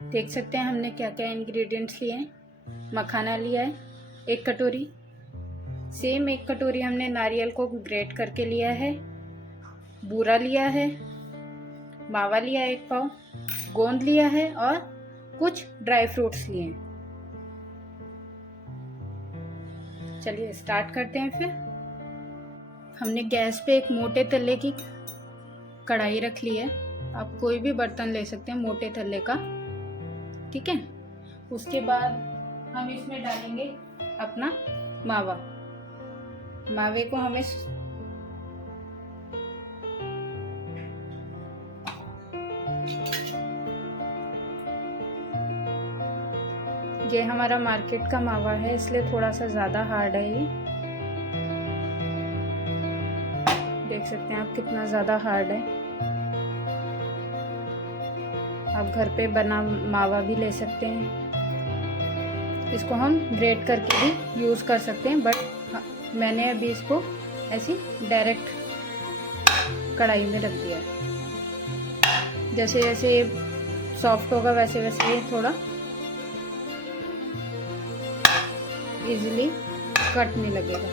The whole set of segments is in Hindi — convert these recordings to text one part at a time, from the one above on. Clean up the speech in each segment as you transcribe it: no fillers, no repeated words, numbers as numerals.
देख सकते हैं हमने क्या क्या इंग्रेडिएंट्स लिए हैं। मखाना लिया है 1 कटोरी, सेम 1 कटोरी हमने नारियल को ग्रेट करके लिया है, बूरा लिया है, मावा लिया है 1 पाव, गोंद लिया है और कुछ ड्राई फ्रूट्स लिए हैं। चलिए स्टार्ट करते हैं। फिर हमने गैस पे एक मोटे तल्ले की कढ़ाई रख ली है। आप कोई भी बर्तन ले सकते हैं मोटे तल्ले का, ठीक है। उसके बाद हम इसमें डालेंगे अपना मावा। मावे को हमें ये हमारा मार्केट का मावा है, इसलिए थोड़ा सा ज़्यादा हार्ड है ये। देख सकते हैं आप कितना ज़्यादा हार्ड है। आप घर पे बना मावा भी ले सकते हैं, इसको हम ग्रेट करके भी यूज़ कर सकते हैं, बट मैंने अभी इसको ऐसी डायरेक्ट कढ़ाई में रख दिया है। जैसे जैसे सॉफ्ट होगा वैसे वैसे ये थोड़ा इजीली कट नहीं लगेगा।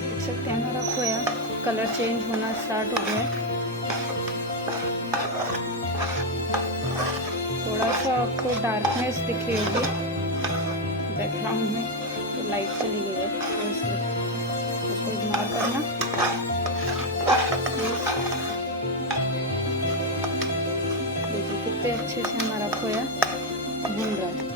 देख सकते हैं हमारा खोया कलर चेंज होना स्टार्ट हो गया है। थोड़ा सा आपको डार्कनेस दिख रही होगी बैकग्राउंड में, तो लाइट चली गई है, तो इसलिए उसको इग्नोर करना। देखिए कितने अच्छे से हमारा खोया भून रहा है।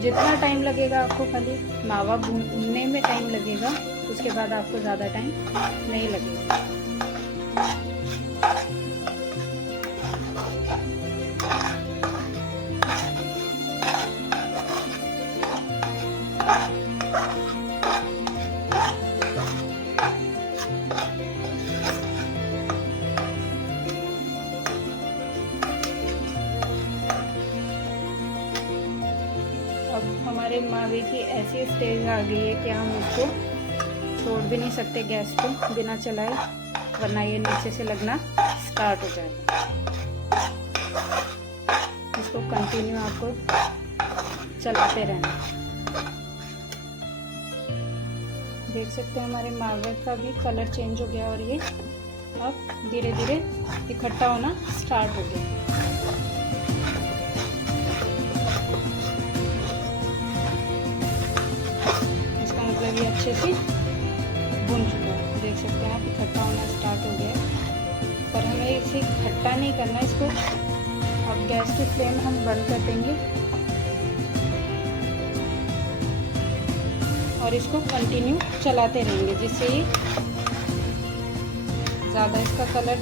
जितना टाइम लगेगा आपको खाली मावा भूनने में टाइम लगेगा, उसके बाद आपको ज़्यादा टाइम नहीं लगेगा। अब हमारे मावे की ऐसी स्टेज आ गई है कि हम इसको छोड़ भी नहीं सकते गैस को बिना चलाए, वरना ये नीचे से लगना स्टार्ट हो जाएगा। इसको कंटिन्यू आपको चलाते रहना। देख सकते हैं हमारे मावे का भी कलर चेंज हो गया और ये अब धीरे धीरे इकट्ठा होना स्टार्ट हो गया। इसका मतलब ये अच्छे से भुन चुका है। देख सकते हैं आप इकट्ठा होना स्टार्ट हो गया है, पर हमें इसे खट्टा नहीं करना। इसको अब गैस की फ्लेम हम बंद कर देंगे और इसको कंटिन्यू चलाते रहेंगे, जिससे ये ज़्यादा इसका कलर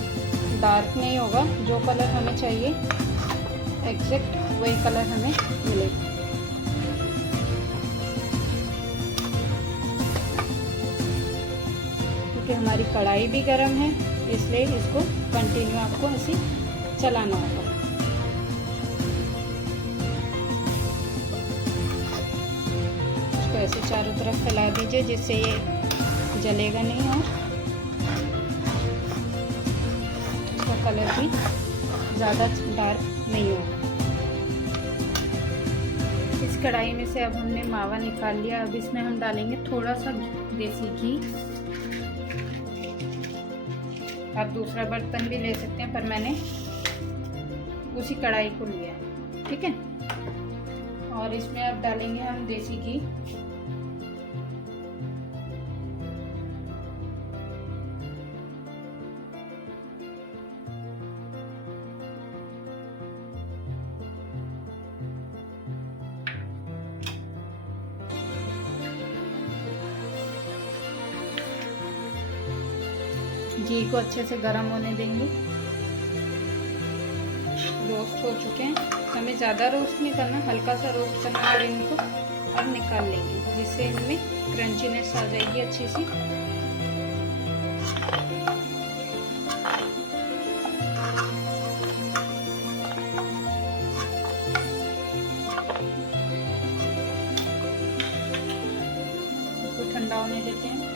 डार्क नहीं होगा। जो कलर हमें चाहिए एग्जैक्ट वही कलर हमें मिलेगा। क्योंकि हमारी कढ़ाई भी गर्म है, इसलिए इसको कंटिन्यू आपको ऐसे चलाना होगा। इसको ऐसे चारों तरफ फैला दीजिए, जिससे ये जलेगा नहीं और इसका कलर भी ज़्यादा डार्क नहीं होगा। इस कढ़ाई में से अब हमने मावा निकाल लिया। अब इसमें हम डालेंगे थोड़ा सा देसी घी। आप दूसरा बर्तन भी ले सकते हैं, पर मैंने उसी कढ़ाई को लिया है, ठीक है। और इसमें अब डालेंगे हम देसी घी। घी को अच्छे से गर्म होने देंगे। रोस्ट हो चुके हैं, हमें ज़्यादा रोस्ट नहीं करना, हल्का सा रोस्ट करना है इनको और निकाल लेंगे, जिससे इनमें क्रंचीनेस आ जाएगी अच्छी सी। इसको ठंडा होने देते हैं।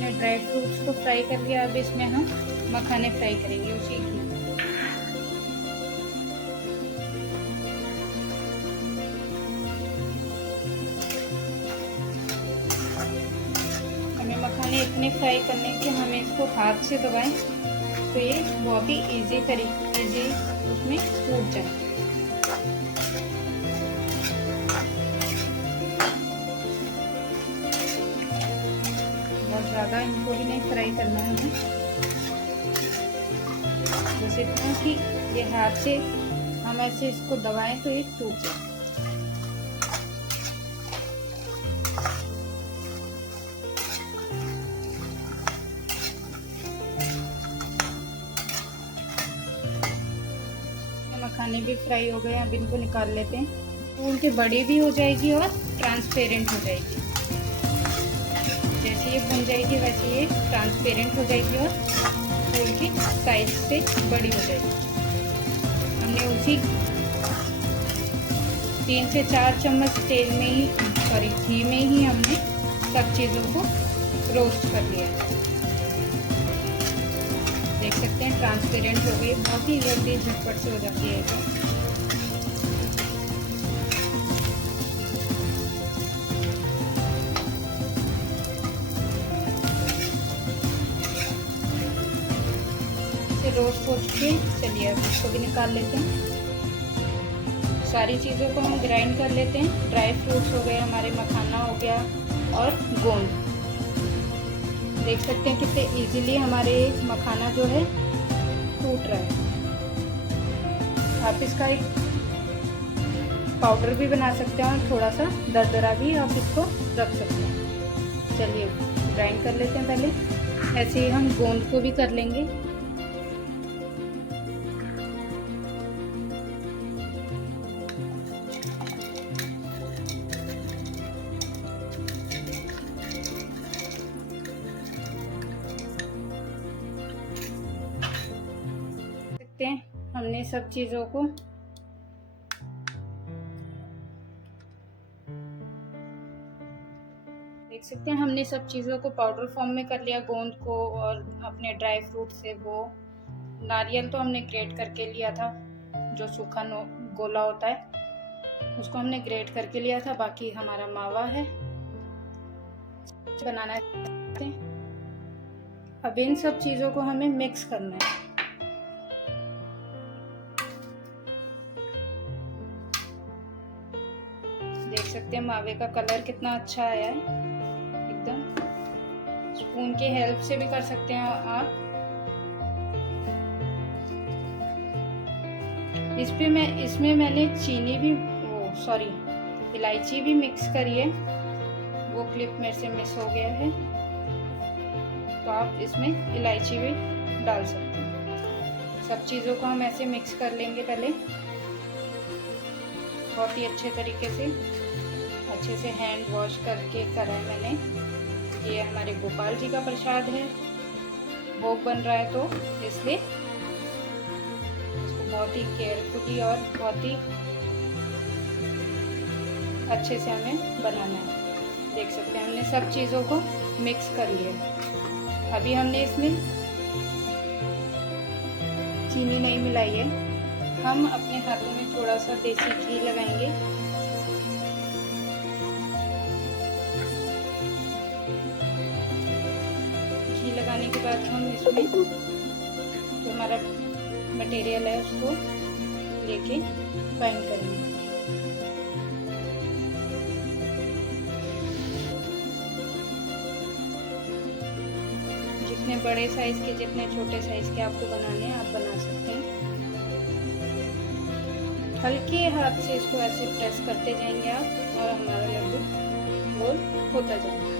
अपने ड्राई फ्रूट्स को फ्राई कर लिया। अब इसमें हम मखाने फ्राई करेंगे उसी घी में। हमें मखाने इतने फ्राई करने कि हमें इसको हाथ से दबाएं तो ये बहुत ही इजी उसमें टूट जाए। बहुत ज़्यादा इनको भी नहीं फ्राई करना है हमें, बस इतना कि ये हाथ से हम ऐसे इसको दबाएं तो ये टूट जाए। मखाने भी फ्राई हो गए, अब इनको निकाल लेते हैं। तो उनकी बड़ी भी हो जाएगी और ट्रांसपेरेंट हो जाएगी। जैसे ये भुन जाएगी वैसे ये ट्रांसपेरेंट हो जाएगी और फूल की साइज से बड़ी हो जाएगी। हमने उसी 3 से 4 चम्मच तेल में ही घी में ही हमने सब चीज़ों को रोस्ट कर लिया है। देख सकते हैं ट्रांसपेरेंट हो गई, बहुत ही जल्दी झटपट से हो जाती है ये। इसे रोस्ट हो चुके, चलिए अब इसको भी निकाल लेते हैं। सारी चीज़ों को हम ग्राइंड कर लेते हैं। ड्राई फ्रूट्स हो गए हमारे, मखाना हो गया और गोंद। देख सकते हैं कितने इजीली हमारे मखाना जो है टूट रहा है। आप इसका एक पाउडर भी बना सकते हैं और थोड़ा सा दरदरा भी आप इसको रख सकते हैं। चलिए ग्राइंड कर लेते हैं पहले। ऐसे ही हम गोंद को भी कर लेंगे। हमने सब चीज़ों को देख सकते हैं, हमने सब चीज़ों को पाउडर फॉर्म में कर लिया। गोंद को और अपने ड्राई फ्रूट से, वो नारियल तो हमने ग्रेट करके लिया था, जो सूखा गोला होता है उसको हमने ग्रेट करके लिया था। बाकी हमारा मावा है बनाना है। अब इन सब चीज़ों को हमें मिक्स करना है। देख सकते हैं मावे का कलर कितना अच्छा आया है एकदम। स्पून की हेल्प से भी कर सकते हैं आप। इसमें मैंने चीनी भी इलायची भी मिक्स करी है, वो क्लिप मेरे से मिस हो गया है, तो आप इसमें इलायची भी डाल सकते हैं। सब चीज़ों को हम ऐसे मिक्स कर लेंगे पहले, बहुत ही अच्छे तरीके से हैंड वॉश करके करा है मैंने। ये हमारे गोपाल जी का प्रसाद है, भोग बन रहा है, तो इसलिए इसको बहुत ही केयरफुली और बहुत ही अच्छे से हमें बनाना है। देख सकते हैं हमने सब चीज़ों को मिक्स कर लिया। अभी हमने इसमें चीनी नहीं मिलाई है, हम अपने हाथों में थोड़ा सा देसी घी लगाएंगे। घी लगाने के बाद हम इसमें जो हमारा मटेरियल है उसको लेके बाइंड करेंगे। जितने बड़े साइज के, जितने छोटे साइज के आपको बनाने हैं आप बना सकते हैं। हल्के हाथ से इसको ऐसे प्रेस करते जाएंगे आप और हमारा लड्डू गोल होता जाएगा।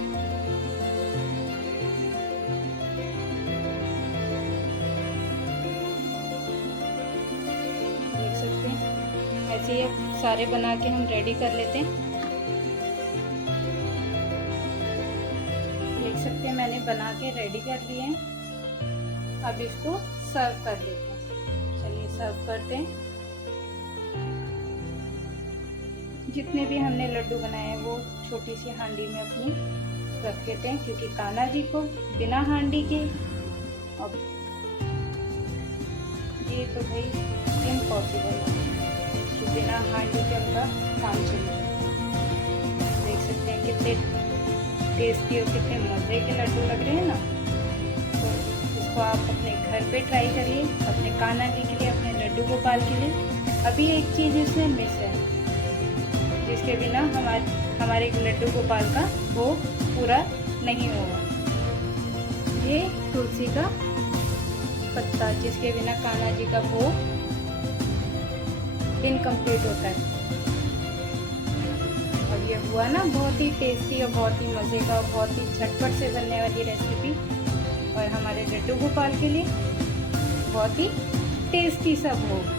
देख सकते हैं ऐसे ही सारे बना के हम रेडी कर लेते हैं। देख सकते हैं मैंने बना के रेडी कर लिए हैं। अब इसको सर्व कर लेते हैं। चलिए सर्व करते हैं। जितने भी हमने लड्डू बनाए हैं वो छोटी सी हांडी में अपनी रख लेते हैं, क्योंकि कान्हा जी को बिना हांडी के, अब ये तो भाई इम्पॉसिबल है कि बिना हांडी के उनका काम चले। देख सकते हैं कितने टेस्टी और कितने मज़े के लड्डू लग रहे हैं ना। तो इसको आप अपने घर पे ट्राई करिए, अपने कान्हा जी के लिए, अपने लड्डू गोपाल के लिए। अभी एक चीज़ इसमें मिस है, जिसके बिना हमारे लड्डू गोपाल का भोग पूरा नहीं होगा। ये तुलसी का पत्ता, जिसके बिना कान्हा जी का भोग इनकम्प्लीट होता है। अब ये हुआ ना बहुत ही टेस्टी और बहुत ही मज़े का और बहुत ही झटपट से बनने वाली रेसिपी, और हमारे लड्डू गोपाल के लिए बहुत ही टेस्टी सा भोग।